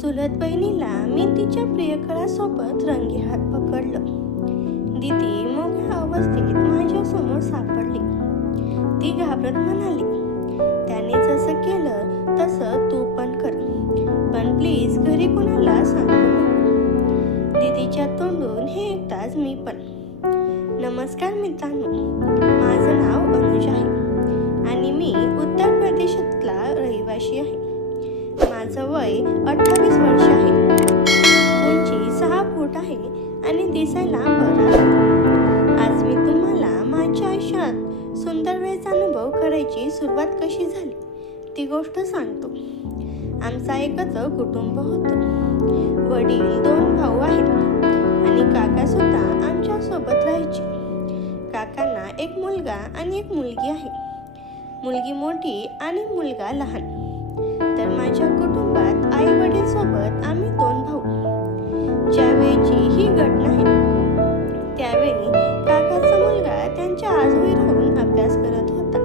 चुलत बहिणीला मी तिच्या प्रियकरासोबत रंगी हात पकडलं. दीदी मोकळ्या अवस्थेत माझ्यासमोर सापडली. ती घाबरत म्हणाली, त्याने जसं केलं तसं तू पण कर, पण प्लीज घरी कुणाला सांगू नको. दीदीच्या तोंडून हे ऐकताच मी पण. नमस्कार मित्रांनो, माझं नाव अनुज आहे आणि मी उत्तर प्रदेशातला रहिवासी आहे. माझं वय 28 वर्ष आहे. उंची 6 फूट आहे आणि दिसायला बरं आहे. आज मी तुम्हाला माझ्या आयुष्यात सुंदर वेळेचा अनुभव करायची सुरुवात कशी झाली ती गोष्ट सांगतो. आमचा एकत्र कुटुंब होतं. वडील 2 भाऊ आहेत आणि काका सुद्धा आमच्या सोबत राहायचे. काकांना एक मुलगा आणि एक मुलगी आहे. मुलगी मोठी आणि मुलगा लहान. तर माझ्या कुटुंबात आई वडील सोबत आम्ही 2 भाऊ. ज्यावेळीची ही घटना आहे त्यावेळी काकाचा मुलगा त्यांच्या आजोळी राहून अभ्यास करत होता.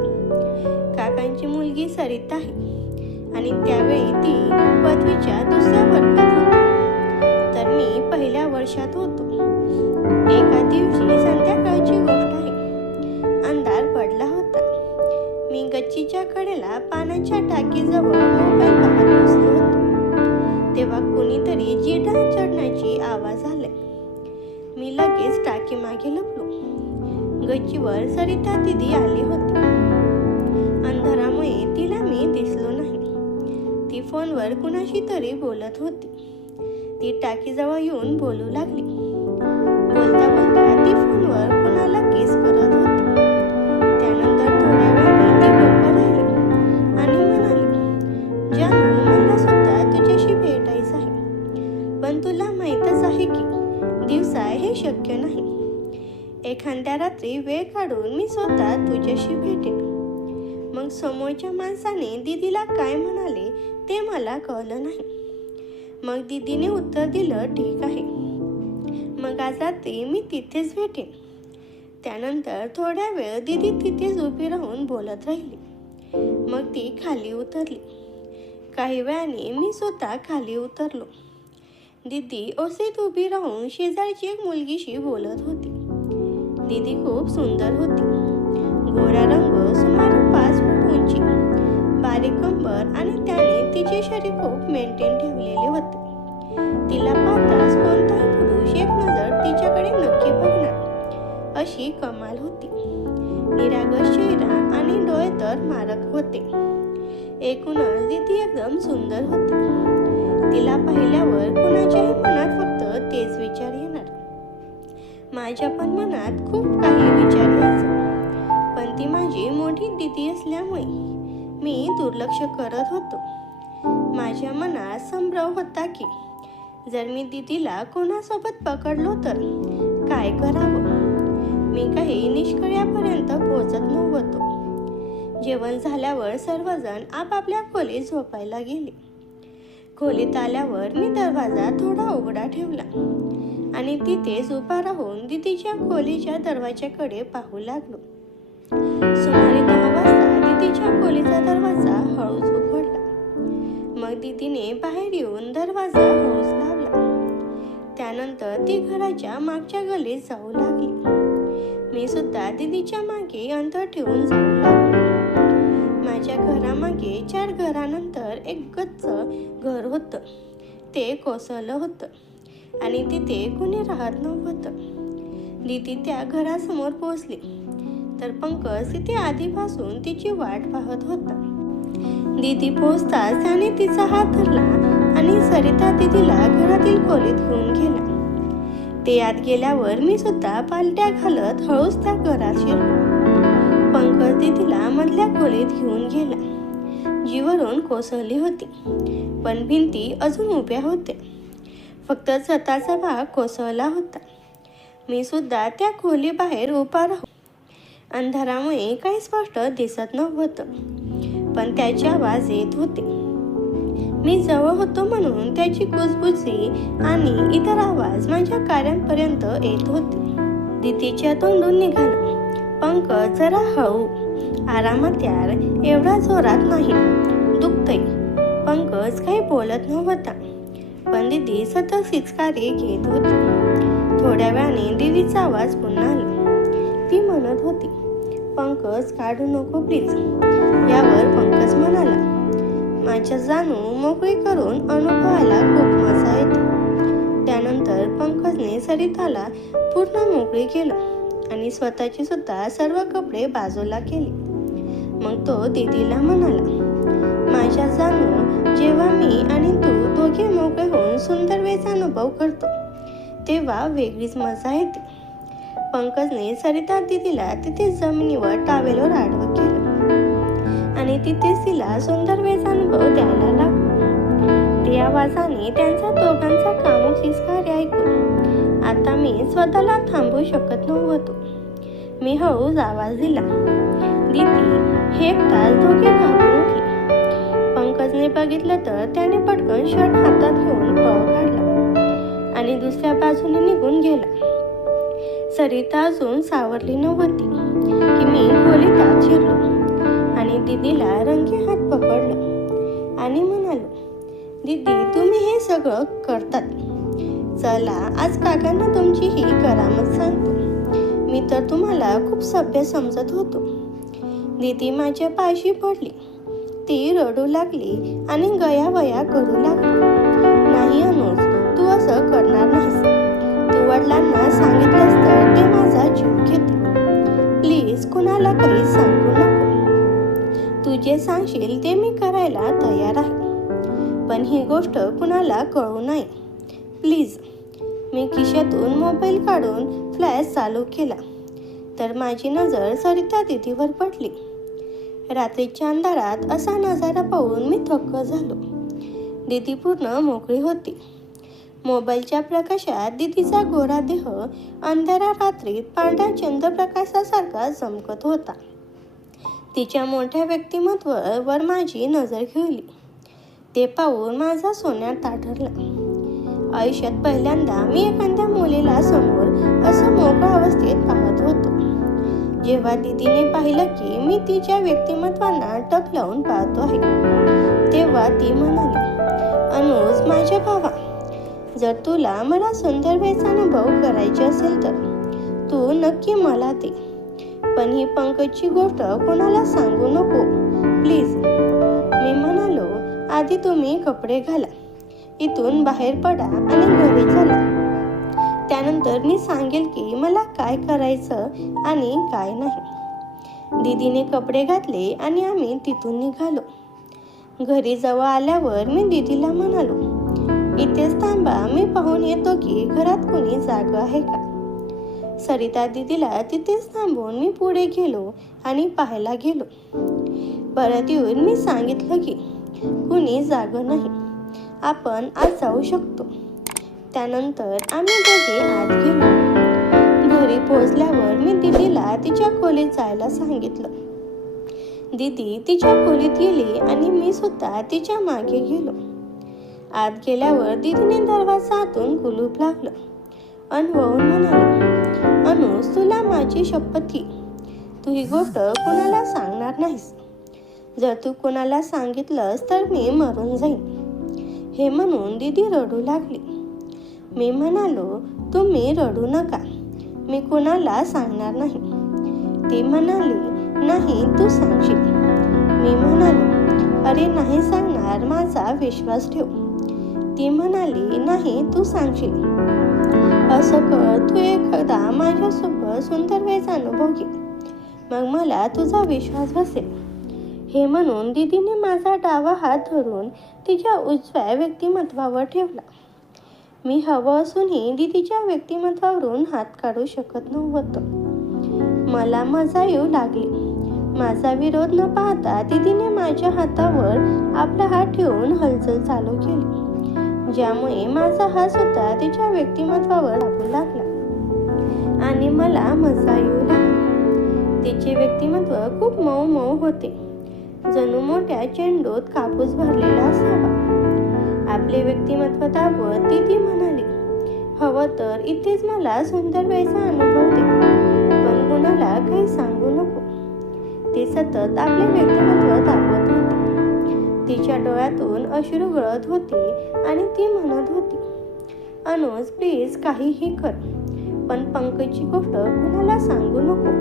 काकांची मुलगी सरिता आहे आणि त्यावेळी ती पदवीच्या 2ऱ्या वर्गात होती. तर मी 1ल्या वर्षात होतो. एका दिवशी संध्याकाळची गोष्ट आहे. अंधार पडला होता. मी गच्चीच्या कडेला पाण्याच्या टाकीजवळ मोबाईल पाहत बसलो होतो. तेव्हा कोणीतरी जिना चढण्याची आवाज आला. मी लगेच टाकी मागे लपलो. गच्चीवर सरिता दीदी आली होती. अंधारामुळे तिला मी दिसलो नाही. ती फोनवर कुणाशी तरी बोलत होती. ती टाकीजवळ येऊन बोलू लागली. बोलता बोलता ती फोनवर कुणाला किस करत होती. त्यानंतर थोड्या वेळाने ती गप्प राहिली आणि म्हणाली, जानू, मला सुद्धा तुझ्याशी भेटायचं आहे, पण तुला माहीतच आहे की दिवसा हे शक्य नाही. एखाद्या रात्री वेळ काढून मी स्वतः तुझ्याशी भेटेन. मग समोरच्या माणसाने दीदीला काय म्हणाले ते मला कळलं नाही. मग दीदीने उत्तर दिलं, ठीक आहे, मग आज रात्री मी तिथेच भेटेन. त्यानंतर थोड्या वेळ दीदी तिथेच उभी राहून बोलत राहिली. मग ती खाली उतरली. काही वेळाने मी स्वतः खाली उतरलो. दीदी ओसीत उभी राहून शेजारची एक मुलगीशी बोलत होती. दीदी खूप सुंदर होती. गोरा रंग, सुमारे 5 फूट उंची, बारीक कंबर आणि त्याने तिचे शरीर खूप मेंटेन ठेवलेले होते. तिला पाहताच कोणताही पुरुष एक नजर तिच्याकडे नक्की बघणार अशी कमाल होती. निरागस चेहरा आणि डोळे तर मारक होते. एकूणच दीदी एकदम सुंदर होती. तिला पाहिल्यावर कुणाच्याही मनात फक्त तेच विचार येणार. माझ्या पण मनात खूप काही विचार यायचे, पण ती माझी मोठी दीदी असल्यामुळे मी दुर्लक्ष करत होतो. माझ्या मनात संभ्रम होता की जर मी दीदीला कोणासोबत पकडलो तर काय करावं. मी काही निष्कर्यापर्यंत पोहोचत नव्हतो. जेवण झाल्यावर सर्वजण आपापल्या खोलीत झोपायला गेले. खोलीत आल्यावर मी दरवाजा थोडा उघडा ठेवला आणि तिथेच उभा राहून दीदीच्या खोलीच्या दरवाजाकडे पाहू लागलो. सुमारे 10 वाजता दीदीच्या खोलीचा दरवाजा हळूच उघडला. मग दीदीने बाहेर येऊन दरवाजा हळूच लावला. त्यानंतर ती घराच्या मागच्या गल्लीत जाऊ लागली. मी सुद्धा दीदीच्या मागे अंतर ठेवून जाऊ लागलो. माझ्या घरामागे 4 घरानंतर एक गच्च घर होतं. ते कोसळलं होतं आणि तिथे कुणी राहत नव्हतं. दीदी त्या घरासमोर पोहोचली तर पंकज तिथे आधीपासून तिची वाट पाहत होता. दीदी पोहोचताच त्याने तिचा हात धरला आणि सरिता दीदीला घरातील खोलीत घेऊन गेला. ते आत गेल्यावर मी सुद्धा पालट्या घालत हळूच त्या घरात शिरलो. पंकज दीदीला मधल्या खोलीत घेऊन गेला. जी वरून कोसळली होती, पण भिंती अजून उभ्या होत्या. फक्त छताचा भाग कोसळला होता. मी सुद्धा त्या खोलीबाहेर उभा राहून अंधारामुळे काही स्पष्ट दिसत नव्हतं, पण त्याचे आवाज येत होते. मी जवळ होतो म्हणून त्याची कुजबुजी आणि इतर आवाज माझ्या कानापर्यंत येत होते. दीदीच्या तोंडून निघालं, पंकज जरा हळू, आरामात यार, एवढा जोरात नाही, दुखतंय. पंकज काही बोलत नव्हता. पण दीदी सतत सिचकारे घेत होती. थोड्या वेळाने दीदीचा आवाज पुन्हा आला. ती म्हणत होती, पंकज काढू नको प्लीज. यावर पंकज म्हणाला, माझ्या जानू मोकळी करून अनुभवायला खूप मजा येते. त्यानंतर पंकजने सरिताला पूर्ण मोकळी केलं आणि स्वतःची सुद्धा सर्व कपडे बाजूला केले. मग तो दीदीला म्हणाला, माझ्या जानू, जेव्हा मी आणि तू दोघे मोकळे होऊन सुंदर वेळचा अनुभव करतो तेव्हा वेगळीच मजा येते. पंकजने सरिता दीदीला तिथे जमिनीवर टावेलवर आडवं केलं आणि तिथेच तिला सुंदर वेळचा अनुभव द्यायला लागला. त्या आवाजाने त्यांचा दोघांचा कामुक शिस्कारे ऐकून आता मी स्वतःला थांबवू शकत नव्हतो. मी हळूच आवाज दिला, दीदी. हे एकटाच दोघे घाबरून उठले. पंकजने बघितलं तर त्याने पटकन शर्ट हातात घेऊन पळ काढला आणि दुसऱ्या बाजूने निघून गेला. सरिता अजून सावरली नव्हती की मी खोलीत आत शिरलो आणि दीदीला रंगे हात पकडलं आणि म्हणालो, दीदी, तुम्ही हे सगळं करतात. चला, आज काकांना तुमची ही करामत सांगतो. मी तर तुम्हाला खूप सभ्य समजत होतो. दीदी माझ्या पायशी पडली. ती रडू लागली आणि गयावया करू लागली. नाही अनुज, तू असं करणार नाहीस. तू वडिलांना सांगितलंस तर ते माझा जीव घेतील. प्लीज कुणाला काही सांगू नको. तू जे सांगशील ते मी करायला तयार आहे, पण ही गोष्ट कुणाला कळू नये. प्लीज. मी खिशातून मोबाईल काढून फ्लॅश चालू केला तर माझी नजर सरिता दीदीवर पडली. रात्रीच्या अंधारात असा नजारा पाहून मी थक्क झालो. दीदी पूर्ण मोकळी होती. मोबाईलच्या प्रकाशात दीदीचा गोरा देह अंधारा रात्रीत पांढऱ्या चंद्रप्रकाशासारखा चमकत होता. तिच्या मोठ्या व्यक्तिमत्वावर माझी नजर खेळली. ते पाहून माझा सोन्यात ताठरला. आयुष्यात पहिल्यांदा मी एखाद्या मुलीला समोर असं मोकळ्या अवस्थेत पाहत होतो. जेव्हा दीदीने पाहिलं की मी तिच्या व्यक्तिमत्वांना टक लावून पाहतो आहे तेव्हा ती म्हणाली, अनुज माझ्या भावा, जर तुला मला सुंदर वेळचा अनुभव करायचे असेल तर तू नक्की मला दे. पण ही पंकजची गोष्ट कोणाला सांगू नको प्लीज. मी म्हणालो, आधी तुम्ही कपडे घाला, इथून बाहेर पडा आणि घरी चला. त्यानंतर मी सांगेल की मला काय करायचं आणि काय नाही. दीदीने कपडे घातले आणि आम्ही तिथून निघालो. घरी जवळ आल्यावर मी दीदीला म्हणालो, इथेच थांबा, मी पाहून येतो की घरात कोणी जागा आहे का. सरिता दीदीला तिथेच थांबून मी पुढे गेलो आणि पाहायला गेलो. परत येऊन मी सांगितलं की कुणी जागं नाही, आपण आज जाऊ शकतो. त्यानंतर आम्ही दोघे आत गेलो. घरी पोहोचल्यावर मी दीदीला तिच्या खोलीत जायला सांगितलं. दीदी तिच्या खोलीत गेली आणि मी सुद्धा तिच्या मागे गेलो. आत गेल्यावर दीदीने दरवाजा आतून कुलूप लागलं. अनुभवून म्हणाली, अनुज तुला माझी शपथ की तू ही गोष्ट कोणाला सांगणार नाहीस. जर तू कोणाला सांगितलंस तर मी मरून जाईन. हे म्हणून दीदी रडू लागली. मी म्हणालो, तुम्ही रडू नका, मी कोणाला सांगणार नाही. ती म्हणाली, नाही तू सांगशील. मी म्हणालो, अरे नाही सांगणार, माझा विश्वास ठेव. ती म्हणाली, नाही तू सांगशील. असं कर, तू एखादा माझ्यासोबत सुंदर वेळचा अनुभव घे, मग मला तुझा विश्वास बसेल. हे म्हणून दीदीने माझा डावा हात धरून तिच्या उजव्या व्यक्तिमत्वावर ठेवला. मी हवं असूनही दीदीच्या व्यक्तिमत्वावरून हात काढू शकत नव्हतो. मला मजा येऊ लागली. माझा विरोध न पाहता दीदीने माझ्या हातावर आपला हात ठेवून हालचाल चालू केली, ज्यामुळे माझा हात सुद्धा तिच्या व्यक्तिमत्वावर लागू लागला आणि मला मजा येऊ लागली. तिचे व्यक्तिमत्व खूप मऊ मऊ होते, जणू मोठ्या चेंडूत कापूस भरलेला असावा. आपले व्यक्तिमत्व दाबवत दीदी म्हणाली, हवं तर इथेच मला सुंदर वेळचा अनुभव दे, पण कुणाला काही सांगू नको. ती सतत आपले व्यक्तिमत्व दाबवत होती. तिच्या डोळ्यातून अश्रू गळत होते आणि ती म्हणत होती, अनुज प्लीज काहीही कर, पण पंकजची गोष्ट कुणाला सांगू नको.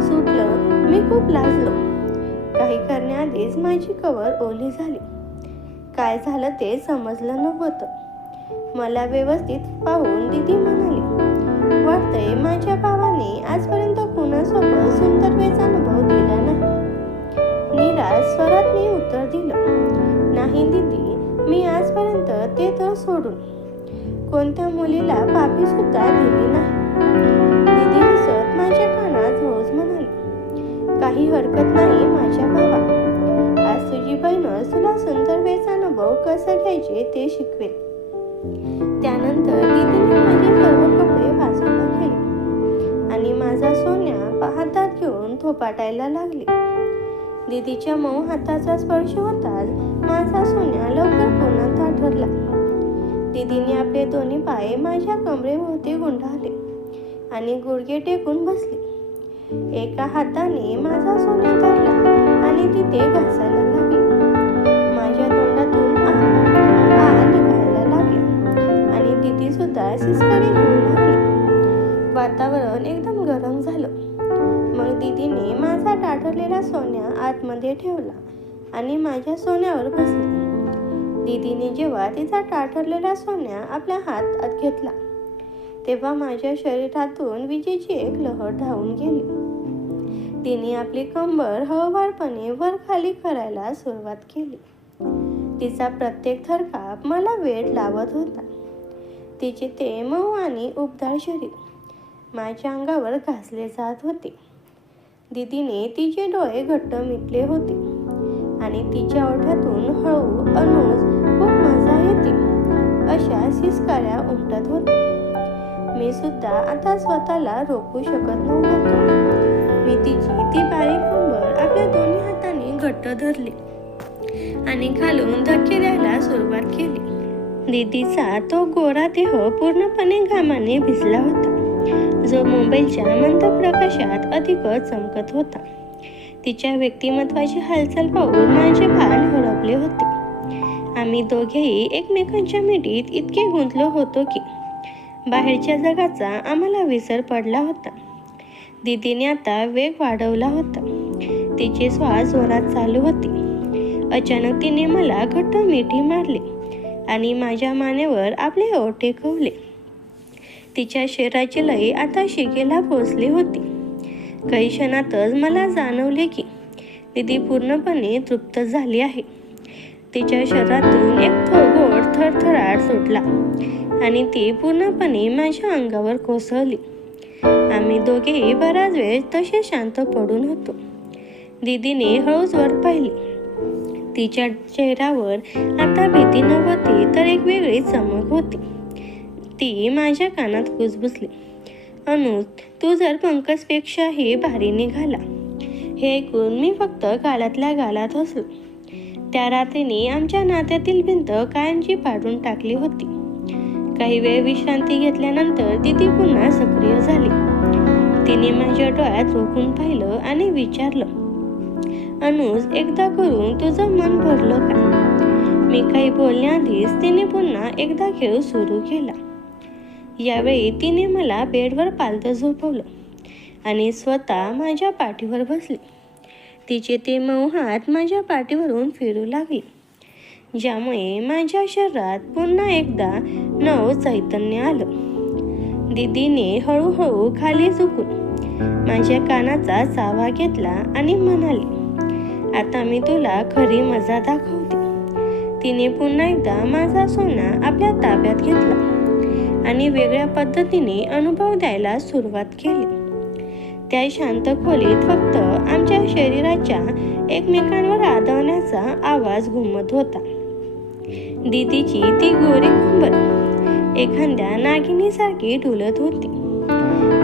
सुटलं. मी खूप लाजलो. काही करण्याआधीच माझी कवर ओली झाली. काय झालं ते समजलं नव्हतं. मला व्यवस्थित पाहून दीदी म्हणाली, वाटतंय माझ्या भावाने आजपर्यंत कुणासोबत सुंदर वेळचा अनुभव दिला नाही. निराश स्वरात मी उत्तर दिलं, नाही दीदी, मी आजपर्यंत ते तर सोडून कोणत्या मुलीला पापी सुद्धा दिली नाही. दीदी हसत माझ्या कानात रोज म्हणाली, काही हरकत नाही माझ्या भावा, आज तुझी बहीणच तुला सुंदर वेळचा अनुभव कसा घ्यायचे ते शिकवेल. त्यानंतर दीदीने माझे सर्व कपडे वाजवून केले आणि माझा सोन्या हातात घेऊन थोपाटायला लागली. दीदीच्या मऊ हाताचा स्पर्श होताच माझा सोन्या लवकर पुन्हा ताठरला. दीदीने आपले दोन्ही पाय माझ्या कमरेभोवती गुंडाळले आणि गुडघे टेकून बसली. एका हाताने माझा सोन्या धरला आणि तिथे घासायला लागली. माझ्या तोंडातून आ निघायला लागले आणि दीदी सुद्धा सिसकडी घेऊ लागली. वातावरण एकदम गरम झालं. मग दीदीने माझा ताठरलेला सोन्या आतमध्ये ठेवला आणि माझ्या सोन्यावर बसली. दीदीने जेव्हा तिचा ताठरलेला सोन्या आपल्या हातात घेतला तेव्हा माझ्या शरीरातून विजेची एक लहर धावून गेली. तिने आपली कंबर हळूवारपणे वर खाली करायला सुरुवात केली. तिचा प्रत्येक थरकाप मला वेड लावत होता. तिचे ते मऊ आणि उबदार शरीर माझ्या अंगावर घासले जात होते. दीदीने तिचे डोळे घट्ट मिटले होते आणि तिच्या ओठातून हळू अनुज खूप मजा येते अशा शिसकाऱ्या उमटत होत्या. मी सुद्धा आता स्वतःला रोखू शकत नव्हतो. मी तिची ती बारीक कंबर आपल्या दोन्ही हाताने घट्ट धरली आणि खालून धक्के द्यायला सुरुवात केली. दीदीचा तो गोरा देह पूर्णपणे घामाने भिजला होता, जो मोबाईलच्या मंद प्रकाशात अधिकच चमकत होता. तिच्या व्यक्तिमत्वाची हालचाल पाहून माझे भान हरपले होते. आम्ही दोघेही एकमेकांच्या मिठीत इतके गुंतलो होतो की बाहेरच्या जगाचा आम्हाला विसर पडला होता. दीदीने आता वेग वाढवला होता. तिचे श्वास जोरात चालू होते. अचानक तिने मला घट्ट मिठी मारली आणि माझ्या मानेवर आपले ओठ टेकवले. तिच्या शरीराची लय आता शिगेला पोचली होती. काही क्षणातच मला जाणवले की दीदी पूर्णपणे तृप्त झाली आहे. तिच्या शरीरातून एक गोड थरथराट सुटला आणि ती पूर्णपणे माझ्या अंगावर कोसळली. आम्ही दोघेही बराच वेळ तसे शांत पडून होतो. दीदीने हळूच वर पाहिली. तिच्या चेहऱ्यावर आता भीती नव्हती तर एक वेगळी चमक होती. ती माझ्या कानात कुजबुजली, अनुज, तू जर पंकजपेक्षाही भारी निघाला. हे ऐकून मी फक्त गालातल्या गालात हसलो. त्या रात्रीने आमच्या नात्यातील भिंत कायमची पाडून टाकली होती. काही वेळ विश्रांती घेतल्यानंतर दीदी पुन्हा सक्रिय झाली. तिने माझ्या डोळ्यात रोखून पाहिलं आणि विचारलं, अनुज, एकदा करून तुझं मन भरलं का? मी काही बोलण्याआधीच तिने पुन्हा एकदा खेळ सुरू केला. यावेळी तिने मला बेडवर पालथं झोपवलं आणि स्वतः माझ्या पाठीवर बसली. तिचे ते मऊ हात माझ्या पाठीवरून फिरू लागले, ज्यामुळे माझ्या शरीरात पुन्हा एकदा नव चैतन्य आलं. दीदीने हळूहळू खाली झुकून माझ्या कानाचा चावा घेतला आणि म्हणाली, आता मी तुला खरी मजा दाखवते. तिने पुन्हा एकदा माझा सोना आपल्या ताब्यात घेतला आणि वेगळ्या पद्धतीने अनुभव द्यायला सुरुवात केली. त्या शांत खोलीत फक्त आमच्या शरीराच्या एकमेकांवर आदळण्याचा आवाज घुमत होता. दीदीची ती गोरी कंबर एखाद्या नागिनीसारखी डुलत होती.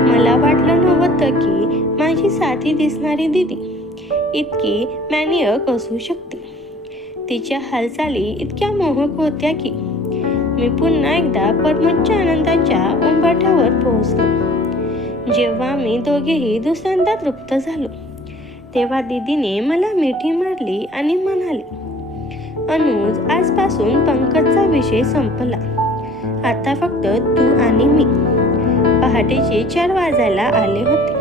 मला वाटलं नव्हतं की माझी साथी दिसणारी दीदी इतकी मॅनियक असू शकते. तिच्या हालचाली इतक्या मोहक होत्या की मी पुन्हा एकदा परमोच्च आनंदाच्या उंबरठ्यावर पोहोचलो. जेव्हा मी दोघेही दुसऱ्यांदा तृप्त झालो तेव्हा दीदीने मला मिठी मारली आणि म्हणाली, अनुज, आजपासून पंकजचा विषय संपला. आता फक्त तू आणि मी. पहाटेचे 4 वाजायला आले होते.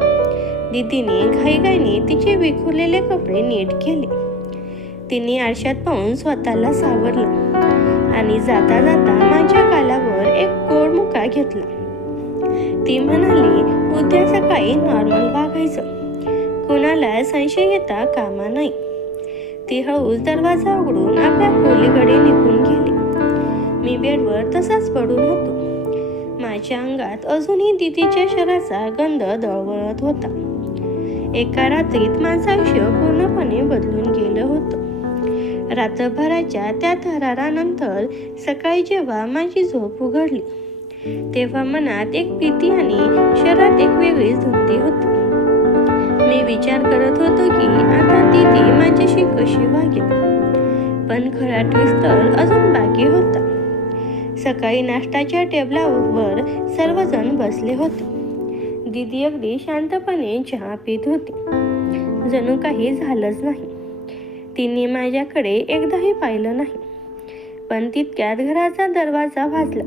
दीदीने घाईघाईने तिचे विखुरलेले कपडे नीट केले. तिने आरशात पाहून स्वतःला सावरलं आणि जाता जाता माझ्या गालावर एक गोड मुका घेतला. ती म्हणाली, उद्या सकाळी नॉर्मल वागायचं. कोणाला संशय येता कामा नाही. ती हळूच दरवाजा उघडून आपल्या खोलीकडे निघून गेली. मी बेडवर तसाच पडून होतो. माझ्या अंगात अजूनही दीदीच्या शरीराचा गंध दळवळत होता. एका रात्रीत माझं आयुष्य पूर्णपणे बदलून गेलं होतं. रात्रभराच्या त्या थरारानंतर सकाळी जेव्हा माझी झोप उघडली तेव्हा मनात एक भीती आणि शरीरात एक वेगळीच धुंदी होती. मी विचार करत होतो की आता दीदी माझ्याशी कशी वागेल. पण खरा ट्विस्ट अजून बाकी होता. सकाळी नाश्त्याच्या टेबलावर सर्वजण बसले होते. दीदी अगदी शांतपणे चहा पित होती. जणू काही झालंच नाही. तिने माझ्याकडे एकदाही पाहिलं नाही. पण तितक्यात घराचा दरवाजा वाजला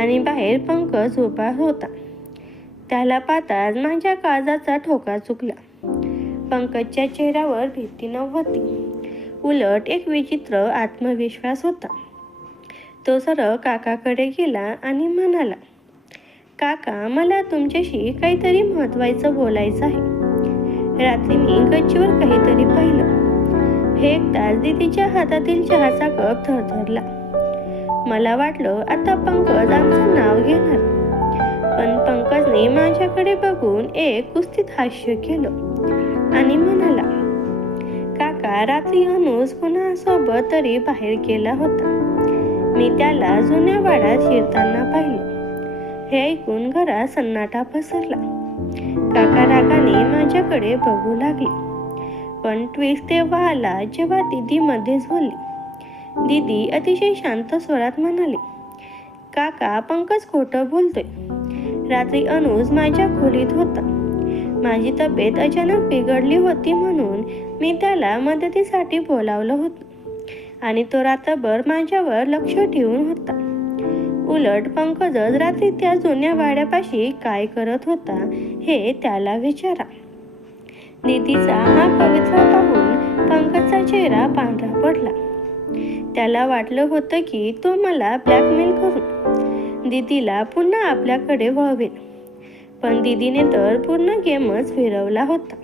आणि बाहेर पंकज उभा होता. त्याला पाहताच माझ्या काळजाचा ठोका चुकला. पंकजच्या चेहऱ्यावर भीती नव्हती, उलट एक विचित्र आत्मविश्वास होता. तो सरळ काकाकडे गेला आणि म्हणाला, काका, मला तुमच्याशी काहीतरी महत्त्वाचं बोलायचं आहे. रात्री मी गच्चीवर काहीतरी पाहिलं. हे ऐकताच दीदीच्या हातातील चहाचा कप थरथरला. मला वाटलं आता पंकज आमचं नाव घेणार. पण पंकजने माझ्याकडे बघून एक कुस्तीत हास्य केलं आणि म्हणाला, काका, रात्री अनुज कुणासोबत तरी बाहेर गेला होता. मी त्याला जुन्या वाड्यात शिरताना पाहिलं. हे ऐकून घरात सन्नाटा पसरला. काका रागाने माझ्याकडे बघू लागले. पण ट्विस्ट तेव्हा आला जेव्हा दीदी मध्येच बोलली. दीदी अतिशय शांत स्वरात म्हणाली, काका, पंकज खोटं बोलतोय. रात्री अनुज माझ्या खोलीत होता. माझी तब्येत अचानक बिघडली होती म्हणून मी त्याला मदतीसाठी बोलावलं होतं आणि तो रात्रभर माझ्यावर लक्ष ठेवून होता. उलट पंकजच रात्री त्या जुन्या वाड्यापाशी काय करत होता हे त्याला विचारा. दीदीचा हा पवित्र पाहून पंकजचा चेहरा पांढरा पडला. त्याला वाटलं होतं की तो मला ब्लॅकमेल करून दीदीला पुन्हा आपल्याकडे वळवेल. पण दीदीने तर पूर्ण गेमच फिरवला होता.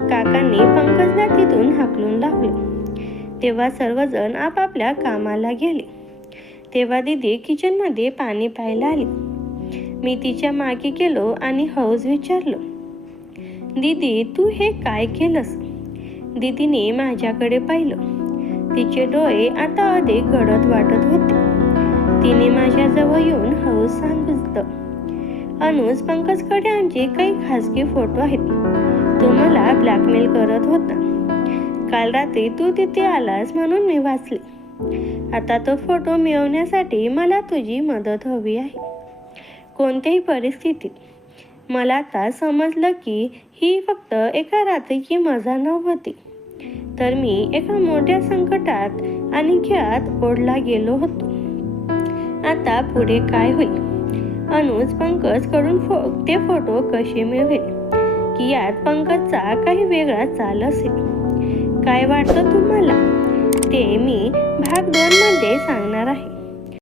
काकांनी पंकजला तिथून हाकलून लावलं. तेव्हा सर्वजण आपापल्या कामाला गेले. तेव्हा दीदी किचनमध्ये पाणी प्यायला आली. मी तिच्या मागे गेलो आणि हळूच विचारलं, दीदी, तू हे काय केलंस? दीदीने माझ्याकडे पाहिलं. तिचे डोळे आता अधिक गडद वाटत होते. तिने माझ्याजवळ येऊन हळूच सांगितलं, अनुज, पंकजकडे आमचे काही खासगी फोटो आहेत. तो मला ब्लॅकमेल करत होता. काल रात्री तू तिथे आलास म्हणून मी वाचले. आता तो फोटो मिळवण्यासाठी मला तुझी मदत हवी आहे. कोणत्याही परिस्थितीत. मला आता समजलं की ही फक्त एका रात्रीची मजा नव्हती, तर मी एका मोठ्या संकटात आणि खेळात ओढला गेलो होतो. आता पुढे काय होईल? अनुज पंकज कडून ते फोटो कसे मिळवेल की यात पंकजचा काही वेगळा चाल असेल? काय वाटतं तुम्हाला? ते मी भाग 2 मध्ये सांगणार आहे.